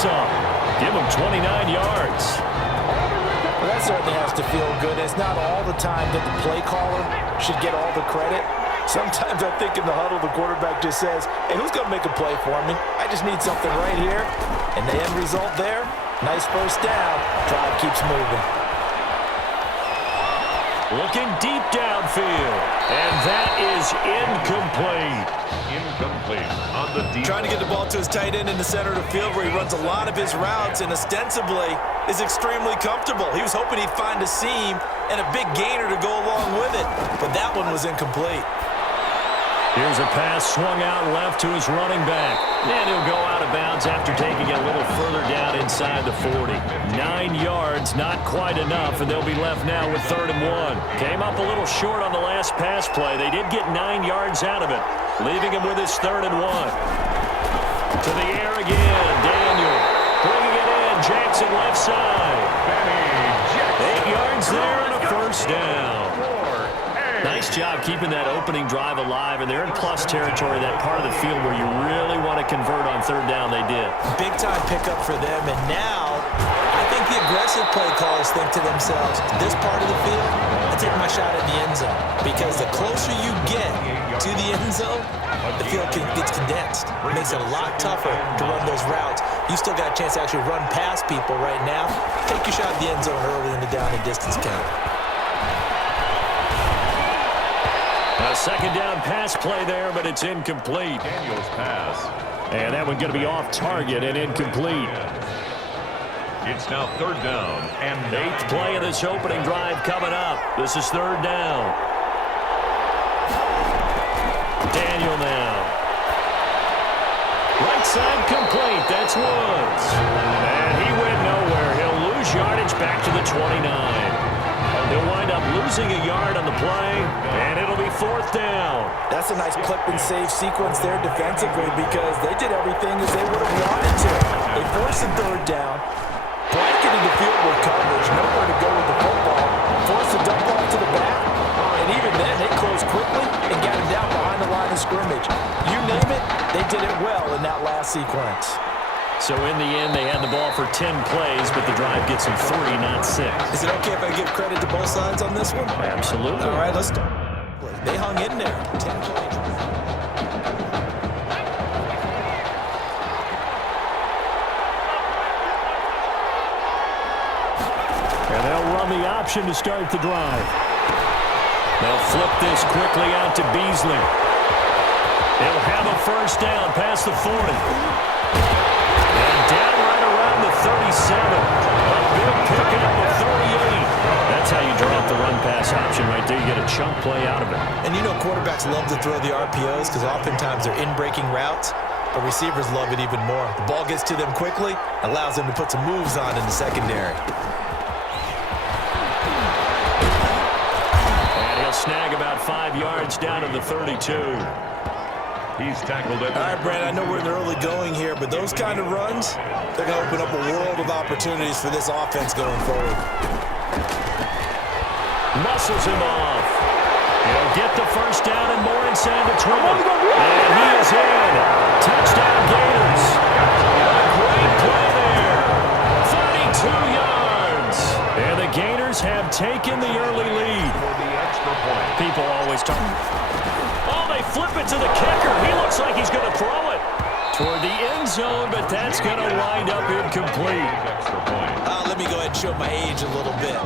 some. Give him 29 yards. Well, that certainly has to feel good. It's not all the time that the play caller should get all the credit. Sometimes I think in the huddle, the quarterback just says, hey, who's going to make a play for me? I just need something right here. And the end result there, nice first down. Drive keeps moving. Looking deep downfield. And that is incomplete. Incomplete on the deep. Trying to get the ball to his tight end in the center of the field where he runs a lot of his routes and ostensibly is extremely comfortable. He was hoping he'd find a seam and a big gainer to go along with it, but that one was incomplete. Here's a pass swung out left to his running back. And he'll go out of bounds after taking it a little further down inside the 40. 9 yards, not quite enough, and they'll be left now with 3rd and 1. Came up a little short on the last pass play. They did get 9 yards out of it, leaving him with his 3rd and 1. To the air again, Daniel. Bringing it in, Jackson left side. 8 yards there and a first down. Nice job keeping that opening drive alive, and they're in plus territory, that part of the field where you really want to convert on 3rd down. They did. Big-time pickup for them, and now I think the aggressive play callers think to themselves, this part of the field, I take my shot at the end zone, because the closer you get to the end zone, the field gets condensed. It makes it a lot tougher to run those routes. You still got a chance to actually run past people right now. Take your shot at the end zone early in the down and distance count. A 2nd down pass play there, but it's incomplete. Daniel's pass. And that one going to be off target and incomplete. It's now 3rd down and 8th play of this opening drive coming up. This is 3rd down. Daniel now. Right side complete. That's Woods. And he went nowhere. He'll lose yardage back to the 29. He'll wind up losing a yard on the play, and it'll be 4th down. That's a nice clip and save sequence there defensively because they did everything as they would have wanted to. They forced the 3rd down, blanketed the field with coverage, nowhere to go with the football, forced the dump off to the back, and even then they closed quickly and got him down behind the line of scrimmage. You name it, they did it well in that last sequence. So in the end, they had the ball for 10 plays, but the drive gets them 3, not 6. Is it okay if I give credit to both sides on this one? Absolutely. All right, let's start. They hung in there. 10 plays. And they'll run the option to start the drive. They'll flip this quickly out to Beasley. They'll have a first down past the 40. Down right around the 37. A big pickup of 38. That's how you draw up the run-pass option right there. You get a chunk play out of it. And you know quarterbacks love to throw the RPOs because oftentimes they're in-breaking routes, but receivers love it even more. The ball gets to them quickly, allows them to put some moves on in the secondary. And he'll snag about 5 yards down to the 32. he's tackled it. All right, Brad, I know we're in the early going here, but those kind of runs, they're going to open up a world of opportunities for this offense going forward. Muscles him off. He'll get the first down and more inside the 20. And he is in. Touchdown Gators. A great play there. 32 yards. And the Gators have taken the early lead. People always talk. Oh, they flip it to the kicker. He looks like he's going to throw it toward the end zone, but that's going to wind up incomplete. Let me go ahead and show my age a little bit.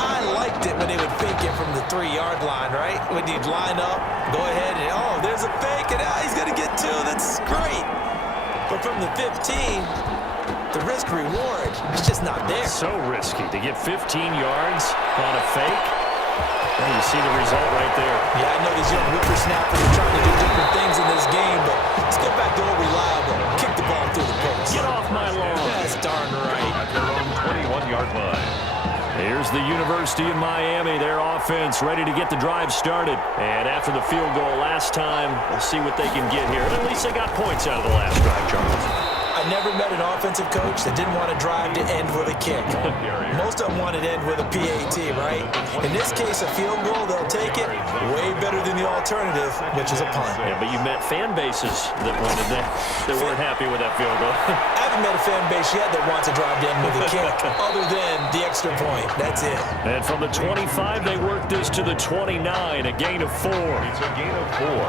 I liked it when they would fake it from the 3-yard line, right? When you'd line up, go ahead and, oh, there's a fake, and he's going to get 2. That's great. But from the 15, the risk-reward is just not there. So risky to get 15 yards on a fake. And you see the result right there. Yeah, I know these young whippersnappers are trying to do different things in this game, but let's get back to old reliable. Kick the ball through the post. Get off my lawn. That's darn right. At their own 21-yard line. Here's the University of Miami, their offense ready to get the drive started. And after the field goal last time, we'll see what they can get here. At least they got points out of the last drive, Charles. I I never met an offensive coach that didn't want to drive to end with a kick. Most of them want to end with a PAT, right? In this case, a field goal, they'll take it way better than the alternative, which is a punt. Yeah, but you met fan bases that wanted that weren't happy with that field goal. I haven't met a fan base yet that wants to drive to end with a kick, other than the extra point. That's it. And from the 25, they work this to the 29, a gain of 4. It's a gain of 4.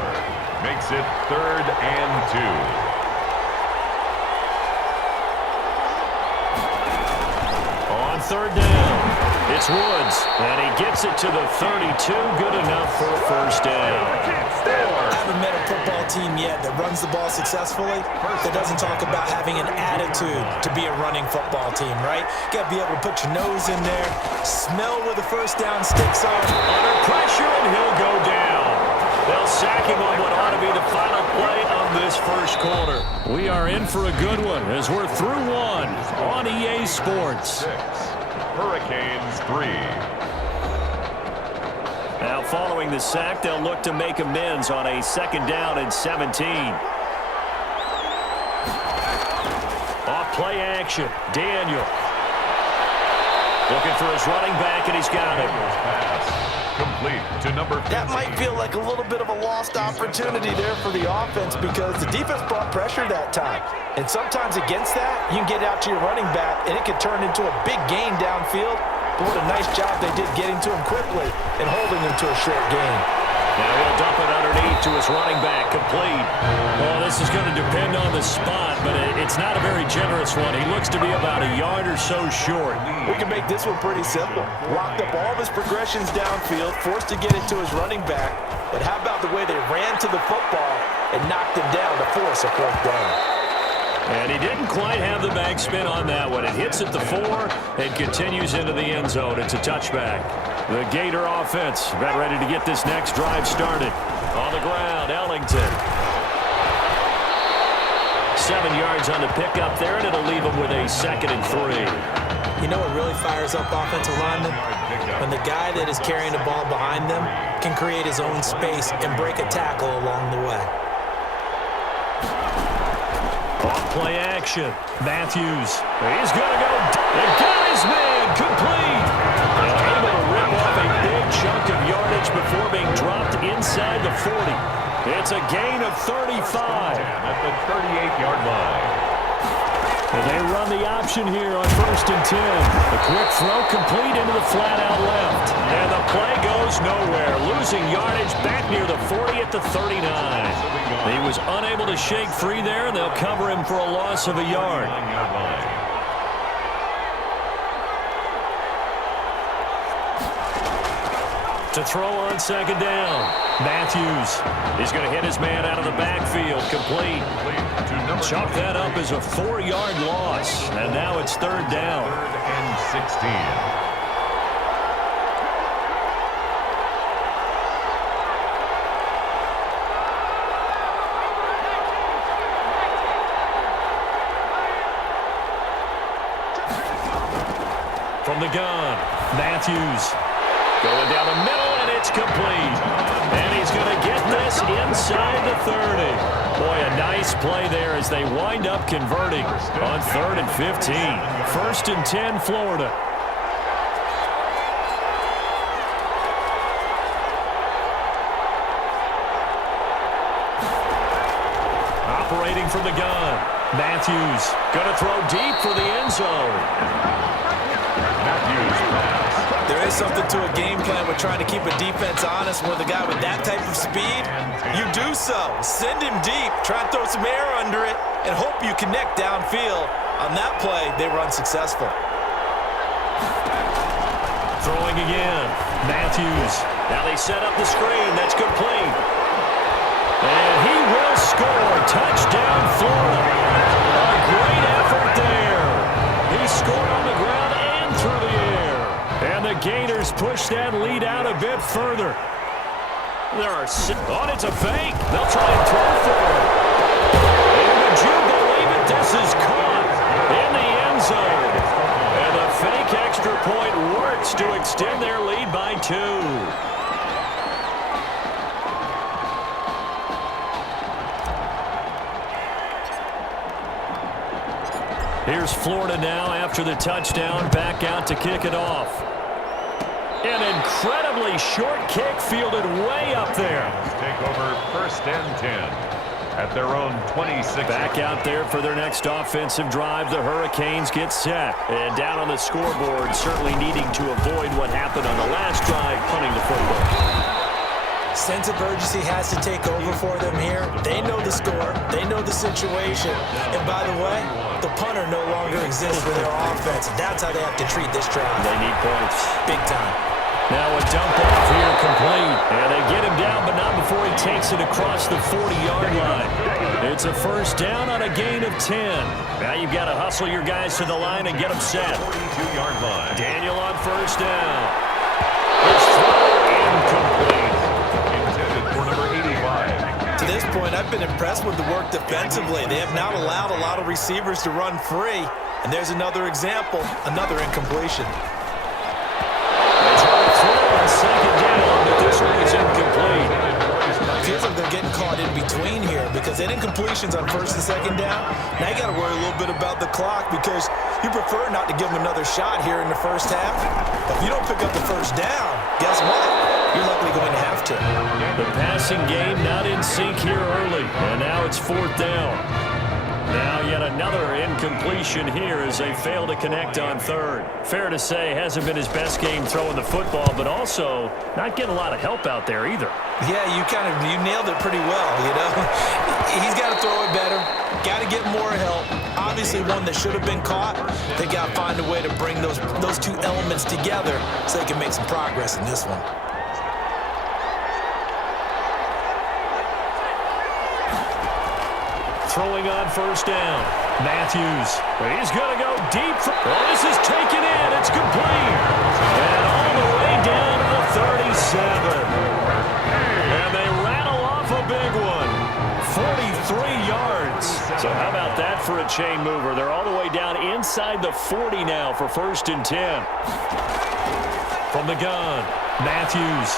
Makes it 3rd and 2. On 3rd down, it's Woods, and he gets it to the 32, good enough for a first down. I haven't met a football team yet that runs the ball successfully that doesn't talk about having an attitude to be a running football team, right? You got to be able to put your nose in there, smell where the first down sticks are. Under pressure, and he'll go down. They'll sack him on what ought to be the final play of this first quarter. We are in for a good one as we're through one on EA Sports. 6. Hurricanes 3. Now following the sack, they'll look to make amends on a 2nd down and 17. Off play action, Daniel. Looking for his running back, and he's got him. Pass. Complete to number 15. That might feel like a little bit of a lost opportunity there for the offense because the defense brought pressure that time. And sometimes against that, you can get out to your running back, and it could turn into a big gain downfield. But what a nice job they did getting to him quickly and holding him to a short gain. Now he'll dump it underneath to his running back, complete. Well, this is going to depend on the spot, but it's not a very generous one. He looks to be about a yard or so short. We can make this one pretty simple. Locked up all of his progressions downfield, forced to get it to his running back. But how about the way they ran to the football and knocked him down to force a 4th down? And he didn't quite have the backspin on that one. It hits at the 4 and continues into the end zone. It's a touchback. The Gator offense about ready to get this next drive started. On the ground, Ellington. 7 yards on the pickup there, and it'll leave him with a 2nd and 3. You know what really fires up offensive linemen? When the guy that is carrying the ball behind them can create his own space and break a tackle along the way. Play action. Matthews. He's going to go. They got his man. Complete. Able to rip off a big chunk of yardage before being dropped inside the 40. It's a gain of 35. At the 38-yard line. And they run the option here on 1st and 10. A quick throw complete into the flat out left. And the play goes nowhere. Losing yardage back near the 40 at the 39. He was unable to shake free there, and they'll cover him for a loss of a yard. To throw on 2nd down. Matthews is going to hit his man out of the backfield. Complete. Chalk that up as a 4-yard loss. And now it's 3rd down. 3rd and 16. From the gun, Matthews going down the middle, and it's complete. And he's going to get this inside the 30. Boy, a nice play there as they wind up converting on 3rd and 15. 1st and 10, Florida. Operating from the gun, Matthews going to throw deep for the end zone. There is something to a game plan with trying to keep a defense honest with a guy with that type of speed. You do so. Send him deep. Try and throw some air under it and hope you connect downfield. On that play, they were unsuccessful. Throwing again. Matthews. Now they set up the screen. That's complete. And he will score. Touchdown, Florida. A great effort there. He scored on the ground and through the air. And the Gators push that lead out a bit further. It's a fake. They'll try and throw for it. And would you believe it? This is caught in the end zone. And the fake extra point works to extend their lead by 2. Here's Florida now after the touchdown, back out to kick it off. An incredibly short kick fielded way up there. Take over 1st and 10 at their own 26. Back out there for their next offensive drive. The Hurricanes get set. And down on the scoreboard, certainly needing to avoid what happened on the last drive, punting the football. Sense of urgency has to take over for them here. They know the score. They know the situation. And by the way, the punter no longer exists for their offense. That's how they have to treat this drive. They need points. Big time. Now a dump off here complete. And they get him down, but not before he takes it across the 40-yard line. It's a first down on a gain of 10. Now you've got to hustle your guys to the line and get them set. 42-yard line. Daniel on first down. His throw incomplete. Intended for number 85. To this point, I've been impressed with the work defensively. They have not allowed a lot of receivers to run free. And there's another example, another incompletion. Second down, but this one is incomplete. Feels like they're getting caught in between here because they didn't completions on 1st and 2nd down. Now you got to worry a little bit about the clock because you prefer not to give them another shot here in the first half. But if you don't pick up the first down, guess what? You're likely going to have to. The passing game not in sync here early, and now it's 4th down. Now yet another incompletion here as they fail to connect on 3rd. Fair to say, hasn't been his best game throwing the football, but also not getting a lot of help out there either. Yeah, you nailed it pretty well, you know. He's got to throw it better, got to get more help. Obviously one that should have been caught. They got to find a way to bring those two elements together so they can make some progress in this one. Throwing on first down. Matthews. He's going to go deep. This is taken in. It's complete. And all the way down to the 37. And they rattle off a big one. 43 yards. So how about that for a chain mover? They're all the way down inside the 40 now for 1st and 10. From the gun, Matthews.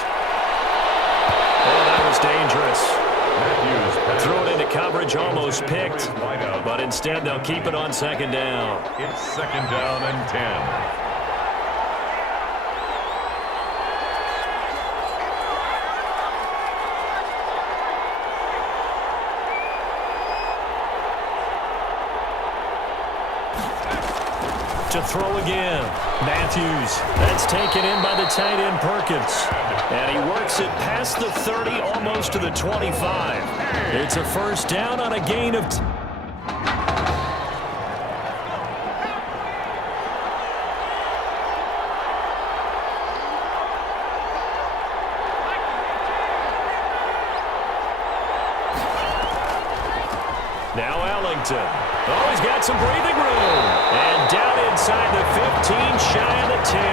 Oh, that was dangerous. Thrown into coverage, almost picked, but instead they'll keep it on 2nd down. It's 2nd down and 10. To throw again, Matthews. That's taken in by the tight end Perkins. And he works it past the 30, almost to the 25. It's a first down on a gain of... Now Ellington. Oh, he's got some breathing room. And down inside the 15, shy of the 10.